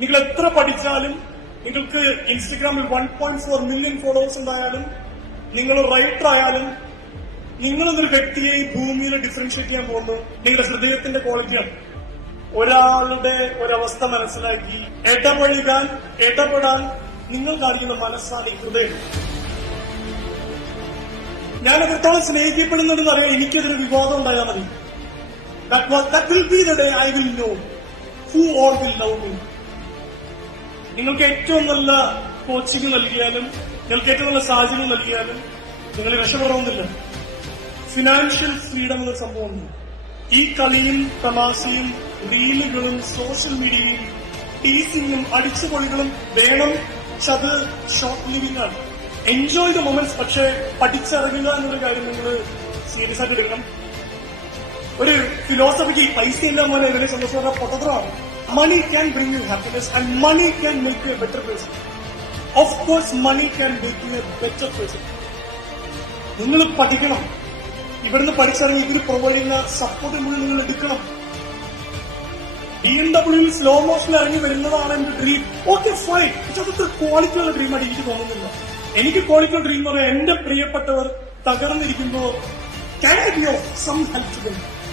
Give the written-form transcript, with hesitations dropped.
നിങ്ങൾ എത്ര പഠിച്ചാലും, നിങ്ങൾക്ക് ഇൻസ്റ്റഗ്രാമിൽ 1.4 മില്യൺ ഫോളോവേഴ്സ് ഉണ്ടായാലും, നിങ്ങൾ റൈറ്റർ ആയാലും, നിങ്ങളെന്നൊരു വ്യക്തിയെ ഈ ഭൂമിയിൽ ഡിഫറൻഷിയേറ്റ് ചെയ്യാൻ പോകുന്നത് നിങ്ങളുടെ ഹൃദയത്തിന്റെ ക്വാളിറ്റിയാണ്. ഒരാളുടെ ഒരവസ്ഥ മനസ്സിലാക്കി ഇടപെടാൻ നിങ്ങൾ കാണിക്കുന്ന മനസ്സാണ് ഈ ഹൃദയം. ഞാൻ എത്രത്തോളം സ്നേഹിക്കപ്പെടുന്നുണ്ടെന്ന് അറിയാം. എനിക്കെതിരെ വിവാദം ഉണ്ടായാൽ മതി. That will be the day I will know who all will love me. നിങ്ങൾക്ക് ഏറ്റവും നല്ല കോച്ചിങ് നൽകിയാലും, നിങ്ങൾക്ക് ഏറ്റവും നല്ല സാഹചര്യം നൽകിയാലും നിങ്ങൾ രക്ഷപ്പെടണമെന്നില്ല. ഫിനാൻഷ്യൽ ഫ്രീഡം എന്നൊരു സംഭവമുണ്ട്. ഈ കളിയും തമാശയും റീലുകളും സോഷ്യൽ മീഡിയയും ടീസിങ്ങും അടിച്ചുപൊളികളും വേണം. പക്ഷെ അത് ഷോർട്ട് ലിവിംഗ് ആണ്. Enjoy the moments. പക്ഷെ പഠിച്ചിറങ്ങുക എന്നൊരു കാര്യം നിങ്ങൾ സീരിയസ് ആയിട്ട് എടുക്കണം. ഒരു ഫിലോസഫിക്ക് പൈസ ഇല്ല പോലെ ഇതിനെ സന്തോഷം പൊട്ടത്തരമാണ്. Money can bring you happiness and money can make you a better person. Of course money can make you a better person. നിങ്ങൾ പഠിക്കണം. ഇവിടുന്ന് പഠിച്ചിറങ്ങി ഇതിന് പ്രൊവൈഡ് ചെയ്യുന്ന സപ്പോർട്ട് മുഴുവൻ നിങ്ങൾ എടുക്കണം. BMW സ്ലോ മോഷനിൽ ഇറങ്ങി വരുന്നതാണ് എന്റെ ഡ്രീം. Okay fine. പക്ഷെ അതൊക്കെ ക്വാളിറ്റിയുള്ള ഡ്രീമായിട്ട് എനിക്ക് തോന്നുന്നില്ല. എനിക്ക് ക്വാളിറ്റിയുള്ള ഡ്രീം എന്ന് പറയാൻ എന്റെ പ്രിയപ്പെട്ടവർ തകർന്നിരിക്കുമ്പോൾ can I be of some help to them?